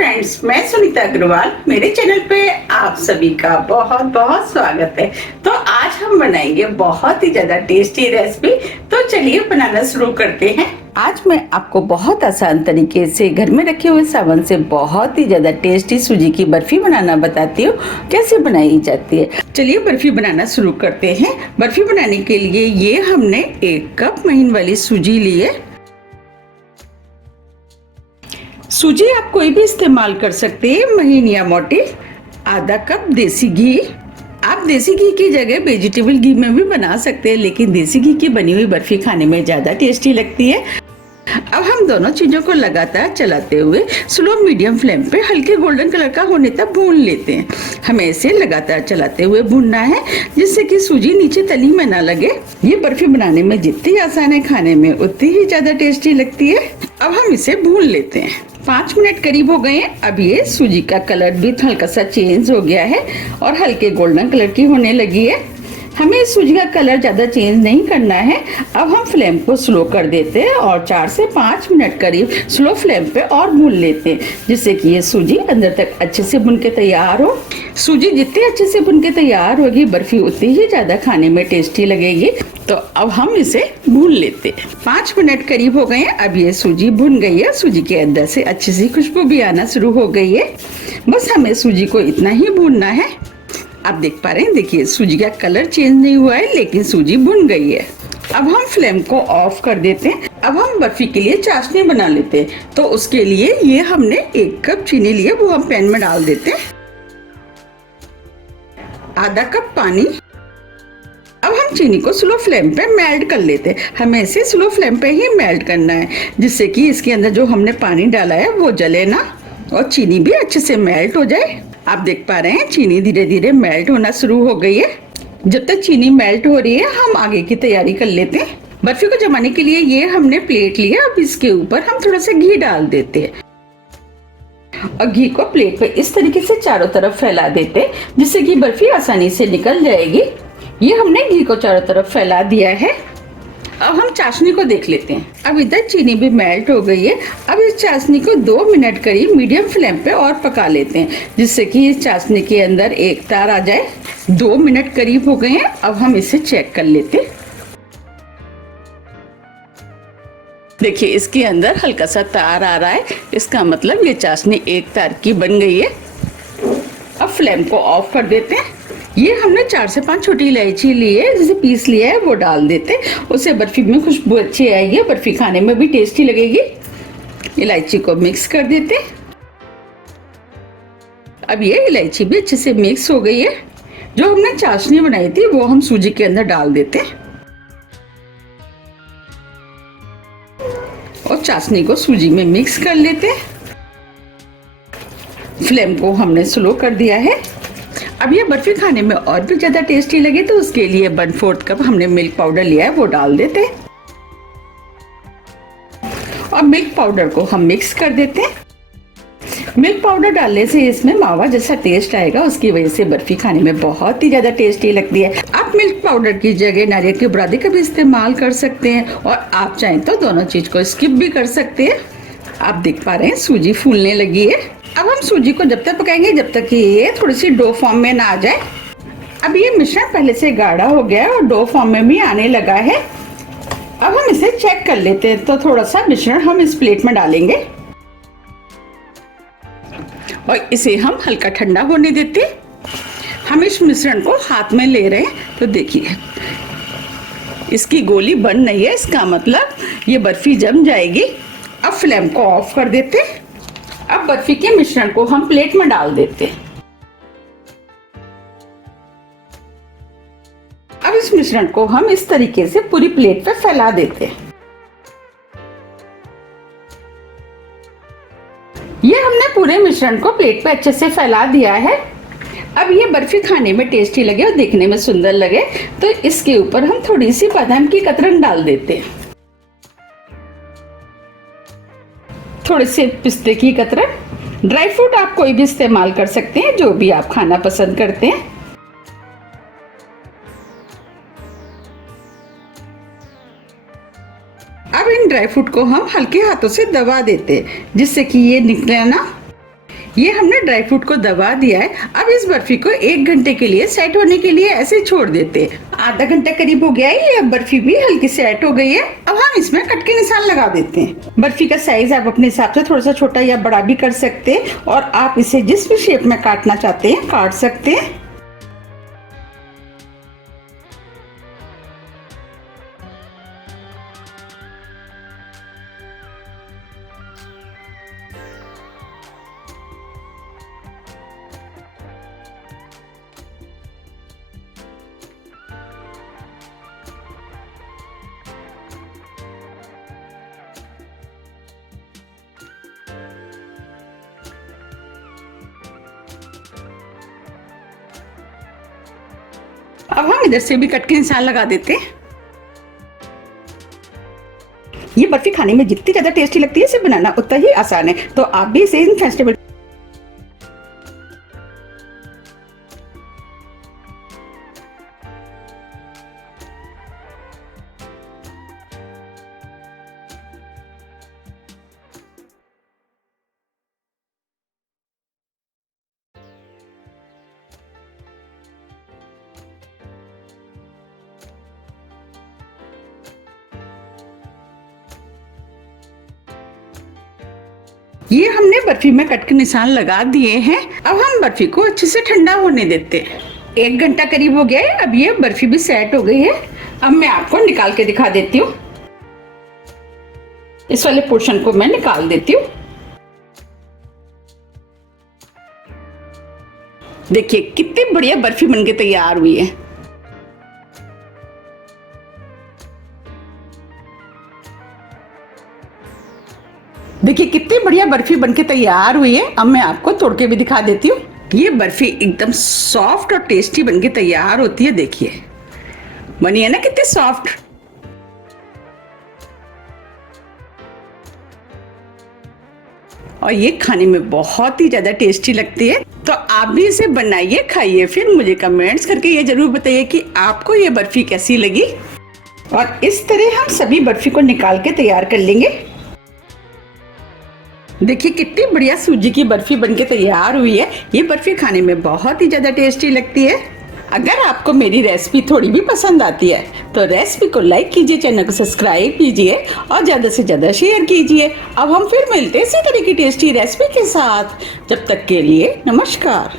Friends, मैं सुनीता अग्रवाल। मेरे channel पे आप सभी का बहुत बहुत स्वागत है। तो आज हम बनाएंगे बहुत ही ज्यादा टेस्टी रेसिपी। तो चलिए बनाना शुरू करते हैं। आज मैं आपको बहुत आसान तरीके से घर में रखे हुए सामान से बहुत ही ज्यादा टेस्टी सूजी की बर्फी बनाना बताती हूँ, कैसे बनाई जाती है। चलिए बर्फी बनाना शुरू करते हैं। बर्फी बनाने के लिए ये हमने 1 कप महीन वाली सूजी ली है। सूजी आप कोई भी इस्तेमाल कर सकते हैं, महीन या मोटी। आधा कप देसी घी। आप देसी घी की जगह वेजिटेबल घी में भी बना सकते हैं, लेकिन देसी घी की बनी हुई बर्फी खाने में ज़्यादा टेस्टी लगती है। अब हम दोनों चीज़ों को लगातार चलाते हुए स्लो मीडियम फ्लेम पे हल्के गोल्डन कलर का होने तक भून लेते हैं। हमें इसे लगातार चलाते हुए भूनना है, जिससे कि सूजी नीचे तली में ना लगे। ये बर्फी बनाने में जितनी आसान है, खाने में उतनी ही ज़्यादा टेस्टी लगती है। अब हम इसे भून लेते हैं। 5 मिनट करीब हो गए हैं। अब ये सूजी का कलर भी हल्का सा चेंज हो गया है और हल्के गोल्डन कलर की होने लगी है। हमें सूजी का कलर ज़्यादा चेंज नहीं करना है। अब हम फ्लेम को स्लो कर देते हैं और 4 से 5 मिनट करीब स्लो फ्लेम पे और भून लेते हैं, जिससे कि ये सूजी अंदर तक अच्छे से भुन के तैयार हो। सूजी जितने अच्छे से भुन के तैयार होगी, बर्फी उतनी ही ज़्यादा खाने में टेस्टी लगेगी। तो अब हम इसे भून लेते हैं। 5 मिनट करीब हो गए हैं। अब ये सूजी भुन गई है। सूजी के अंदर से अच्छी सी खुशबू भी आना शुरू हो गई है। बस हमें सूजी को इतना ही भूनना है। आप देख पा रहे हैं, देखिए सूजी का कलर चेंज नहीं हुआ है, लेकिन सूजी भुन गई है। अब हम फ्लेम को ऑफ कर देते हैं। अब हम बर्फी के लिए चाशनी बना लेते हैं। तो उसके लिए ये हमने 1 कप चीनी लिया, वो हम पैन में डाल देते हैं। आधा कप पानी। अब हम चीनी को स्लो फ्लेम पे मेल्ट कर लेते हैं। हमें इसे स्लो फ्लेम पे ही मेल्ट करना है, जिससे कि इसके अंदर जो हमने पानी डाला है वो जले ना और चीनी भी अच्छे से मेल्ट हो जाए। आप देख पा रहे हैं, चीनी धीरे धीरे मेल्ट होना शुरू हो गई है। जब तक चीनी मेल्ट हो रही है, हम आगे की तैयारी कर लेते हैं। बर्फी को जमाने के लिए ये हमने प्लेट लिया। अब इसके ऊपर हम थोड़ा सा घी डाल देते हैं और घी को प्लेट पे इस तरीके से चारों तरफ फैला देते हैं, जिससे कि बर्फी आसानी से निकल जाएगी। ये हमने घी को चारों तरफ फैला दिया है। अब हम चाशनी को देख लेते हैं। अब इधर चीनी भी मेल्ट हो गई है। अब इस चाशनी को 2 मिनट करीब मीडियम फ्लेम पे और पका लेते हैं, जिससे कि इस चाशनी के अंदर एक तार आ जाए। 2 मिनट करीब हो गए हैं। अब हम इसे चेक कर लेते हैं। देखिए, इसके अंदर हल्का सा तार आ रहा है, इसका मतलब ये चाशनी एक तार की बन गई है। अब फ्लेम को ऑफ कर देते हैं। ये हमने 4 से 5 छोटी इलायची ली है, जिसे पीस लिया है, वो डाल देते हैं। उससे बर्फी में खुशबू अच्छी आएगी, बर्फी खाने में भी टेस्टी लगेगी। इलायची को मिक्स कर देते हैं। अब ये इलायची भी अच्छे से मिक्स हो गई है। जो हमने चाशनी बनाई थी वो हम सूजी के अंदर डाल देते हैं और चाशनी को सूजी में मिक्स कर लेते हैं। फ्लेम को हमने स्लो कर दिया है। अब ये बर्फी खाने में और भी ज्यादा टेस्टी लगे, तो उसके लिए 1/4 कप हमने मिल्क पाउडर लिया है, वो डाल देते हैं और मिल्क पाउडर को हम मिक्स कर देते हैं। मिल्क पाउडर डालने से इसमें मावा जैसा टेस्ट आएगा, उसकी वजह से बर्फी खाने में बहुत ही ज्यादा टेस्टी लगती है। आप मिल्क पाउडर की जगह नारियल की बुरादी का भी इस्तेमाल कर सकते हैं और आप चाहें तो दोनों चीज को स्किप भी कर सकते हैं। आप देख पा रहे हैं, सूजी फूलने लगी है। अब हम सूजी को जब तक पकाएंगे जब तक कि ये थोड़ी सी डो फॉर्म में ना आ जाए। अब ये मिश्रण पहले से गाढ़ा हो गया है और डो फॉर्म में भी आने लगा है। अब हम इसे चेक कर लेते हैं। तो थोड़ा सा मिश्रण हम इस प्लेट में डालेंगे और इसे हम हल्का ठंडा होने देते हैं। हम इस मिश्रण को हाथ में ले रहे हैं, तो देखिए इसकी गोली बन रही है, इसका मतलब ये बर्फी जम जाएगी। अब फ्लेम को ऑफ कर देते हैं। अब बर्फी के मिश्रण को हम प्लेट में डाल देते हैं। अब इस मिश्रण को हम इस तरीके से पूरी प्लेट पे फैला देते हैं। ये हमने पूरे मिश्रण को प्लेट पे अच्छे से फैला दिया है। अब ये बर्फी खाने में टेस्टी लगे और देखने में सुंदर लगे, तो इसके ऊपर हम थोड़ी सी बादाम की कतरन डाल देते हैं, थोड़े से पिस्ते की कतरन। ड्राई फ्रूट आप कोई भी इस्तेमाल कर सकते हैं, जो भी आप खाना पसंद करते हैं। अब इन ड्राई फ्रूट को हम हल्के हाथों से दबा देते हैं, जिससे कि ये निकले ना। ये हमने ड्राई फ्रूट को दबा दिया है। अब इस बर्फी को 1 घंटे के लिए सेट होने के लिए ऐसे छोड़ देते हैं। आधा घंटा करीब हो गया है, ये बर्फी भी हल्की सेट हो गई है। अब हम इसमें कट के निशान लगा देते हैं। बर्फी का साइज आप अपने हिसाब से थोड़ा सा छोटा या बड़ा भी कर सकते हैं और आप इसे जिस भी शेप में काटना चाहते हैं काट सकते हैं। अब हम इधर से भी कट के निशान लगा देते हैं। ये बर्फी खाने में जितनी ज्यादा टेस्टी लगती है इसे बनाना उतना ही आसान है, तो आप भी इसे इन फेस्टिवल ये हमने बर्फी में कट के निशान लगा दिए हैं। अब हम बर्फी को अच्छे से ठंडा होने देते हैं। 1 घंटा करीब हो गया है। अब ये बर्फी भी सेट हो गई है। अब मैं आपको निकाल के दिखा देती हूँ। इस वाले पोर्शन को मैं निकाल देती हूँ। देखिए कितनी बढ़िया बर्फी बनके तैयार हुई है। देखिए कितनी बढ़िया बर्फी बनके तैयार हुई है। अब मैं आपको तोड़ के भी दिखा देती हूँ। ये बर्फी एकदम सॉफ्ट और टेस्टी बनके तैयार होती है। देखिए बनी है ना कितनी सॉफ्ट। और ये खाने में बहुत ही ज्यादा टेस्टी लगती है। तो आप भी इसे बनाइए, खाइए, फिर मुझे कमेंट्स करके ये जरूर बताइए कि आपको ये बर्फी कैसी लगी। और इस तरह हम सभी बर्फी को निकाल के तैयार कर लेंगे। देखिए कितनी बढ़िया सूजी की बर्फी बनके तैयार हुई है। ये बर्फी खाने में बहुत ही ज्यादा टेस्टी लगती है। अगर आपको मेरी रेसिपी थोड़ी भी पसंद आती है तो रेसिपी को लाइक कीजिए, चैनल को सब्सक्राइब कीजिए और ज़्यादा से ज़्यादा शेयर कीजिए। अब हम फिर मिलते हैं इसी तरह की टेस्टी रेसिपी के साथ। जब तक के लिए नमस्कार।